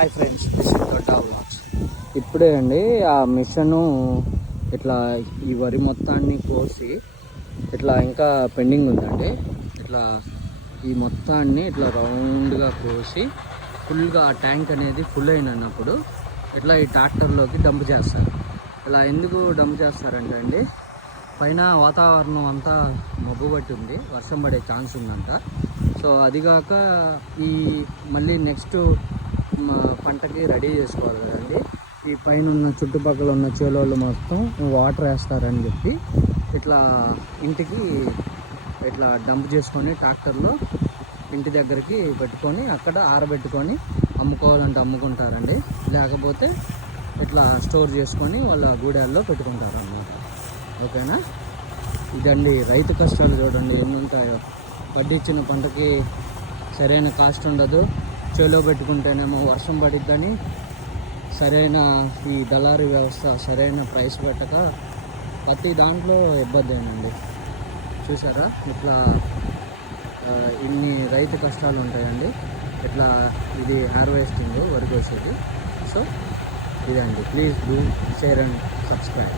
Hi friends, this is Dodda vlogs. ఇప్పుడే అండి ఆ మిషను ఇట్లా ఈ వరి మొత్తాన్ని కోసి ఇట్లా ఇంకా పెండింగ్ ఉందండి. ఇట్లా ఈ మొత్తాన్ని ఇట్లా రౌండ్గా కోసి ఫుల్గా ఆ ట్యాంక్ అనేది ఫుల్ అయినప్పుడు ఇట్లా ఈ ట్రాక్టర్లోకి డంప్ చేస్తారు. ఇలా ఎందుకు డంప్ చేస్తారంటే అండి, పైన వాతావరణం అంతా మబ్బు పట్టి ఉంది, వర్షం పడే ఛాన్స్ ఉందంట. సో అదిగాక ఈ మళ్ళీ నెక్స్ట్ పంటకి రెడీ చేసుకోవాలి కదండి. ఈ పైన ఉన్న చుట్టుపక్కల ఉన్న చేలోళ్ళు మొత్తం వాటర్ వేస్తారని చెప్పి ఇట్లా ఇంటికి ఇట్లా డంప్ చేసుకొని ట్రాక్టర్లో ఇంటి దగ్గరికి పెట్టుకొని అక్కడ ఆరబెట్టుకొని అమ్ముకోవాలంటే అమ్ముకుంటారండి. లేకపోతే ఇట్లా స్టోర్ చేసుకొని వాళ్ళ గూడాల్లో పెట్టుకుంటారు అన్నమాట. ఓకేనా? ఇదండి రైతు కష్టాలు. చూడండి ఎన్ని ఉంటాయో. పండించిన పంటకి సరైన కాస్ట్ ఉండదు, చేలో పెట్టుకుంటేనేమో వర్షం పడిద్దని సరైన ఈ దళారీ వ్యవస్థ సరైన ప్రైస్ పెట్టక ప్రతి దాంట్లో ఇబ్బంది అయినండి. చూసారా ఇట్లా ఇన్ని రైతు కష్టాలు ఉంటాయండి. ఇట్లా ఇది హార్వెస్టింగ్ వరి కోసేది. సో ఇదండి, please do share and subscribe.